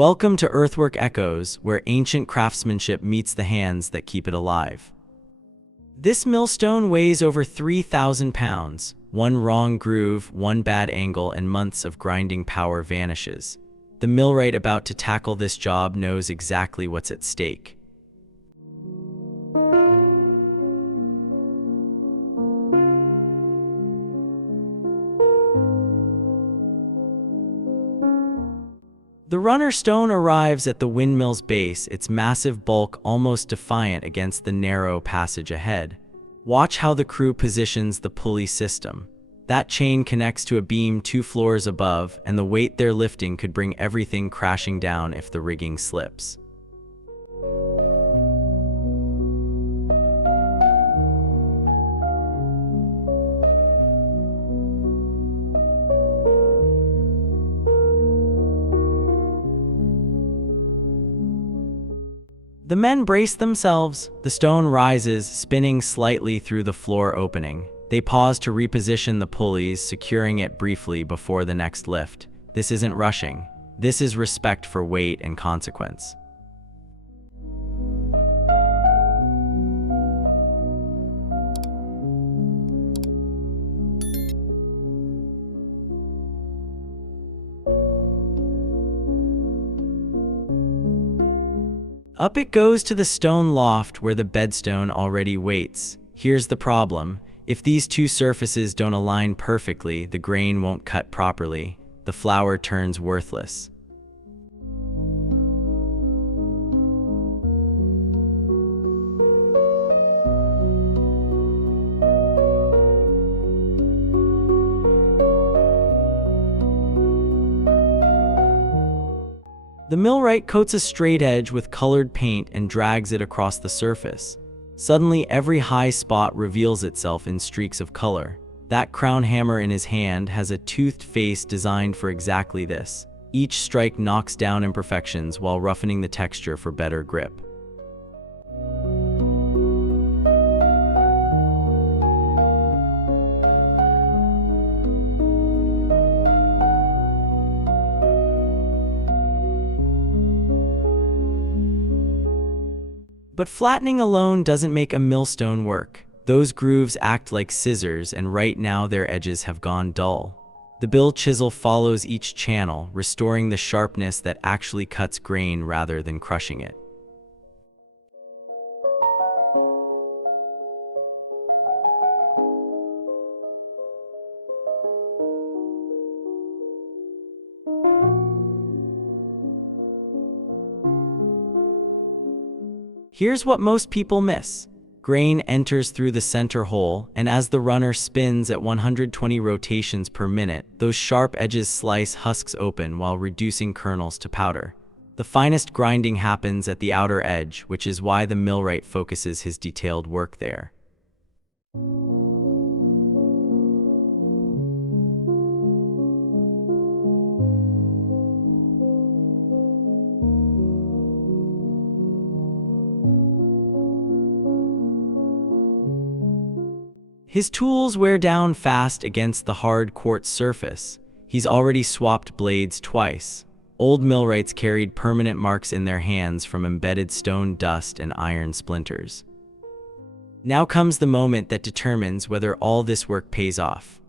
Welcome to Earthwork Echoes, where ancient craftsmanship meets the hands that keep it alive. This millstone weighs over 3,000 pounds. One wrong groove, one bad angle, and months of grinding power vanishes. The millwright about to tackle this job knows exactly what's at stake. The runner stone arrives at the windmill's base, its massive bulk almost defiant against the narrow passage ahead. Watch how the crew positions the pulley system. That chain connects to a beam 2 floors above, and the weight they're lifting could bring everything crashing down if the rigging slips. The men brace themselves. The stone rises, spinning slightly through the floor opening. They pause to reposition the pulleys, securing it briefly before the next lift. This isn't rushing. This is respect for weight and consequence. Up it goes to the stone loft where the bedstone already waits. Here's the problem. If these two surfaces don't align perfectly, the grain won't cut properly. The flour turns worthless. The millwright coats a straight edge with colored paint and drags it across the surface. Suddenly, every high spot reveals itself in streaks of color. That crown hammer in his hand has a toothed face designed for exactly this. Each strike knocks down imperfections while roughening the texture for better grip. But flattening alone doesn't make a millstone work. Those grooves act like scissors, and right now their edges have gone dull. The bill chisel follows each channel, restoring the sharpness that actually cuts grain rather than crushing it. Here's what most people miss. Grain enters through the center hole, and as the runner spins at 120 rotations per minute, those sharp edges slice husks open while reducing kernels to powder. The finest grinding happens at the outer edge, which is why the millwright focuses his detailed work there. His tools wear down fast against the hard quartz surface. He's already swapped blades twice. Old millwrights carried permanent marks in their hands from embedded stone dust and iron splinters. Now comes the moment that determines whether all this work pays off.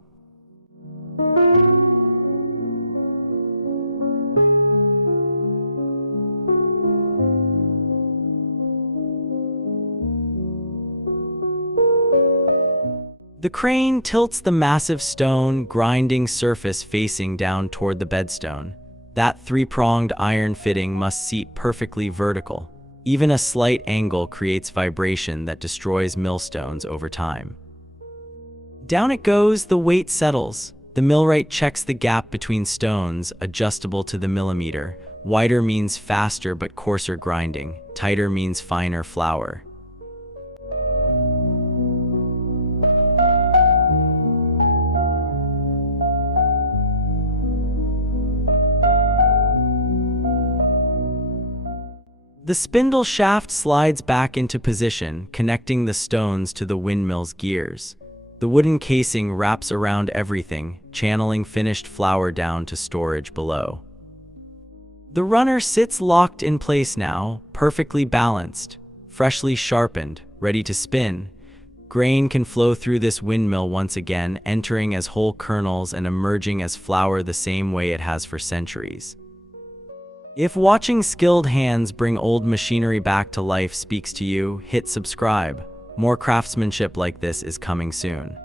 The crane tilts the massive stone grinding surface facing down toward the bedstone. That 3-pronged iron fitting must seat perfectly vertical. Even a slight angle creates vibration that destroys millstones over time. Down it goes, the weight settles. The millwright checks the gap between stones, adjustable to the millimeter. Wider means faster but coarser grinding. Tighter means finer flour. The spindle shaft slides back into position, connecting the stones to the windmill's gears. The wooden casing wraps around everything, channeling finished flour down to storage below. The runner sits locked in place now, perfectly balanced, freshly sharpened, ready to spin. Grain can flow through this windmill once again, entering as whole kernels and emerging as flour the same way it has for centuries. If watching skilled hands bring old machinery back to life speaks to you, hit subscribe. More craftsmanship like this is coming soon.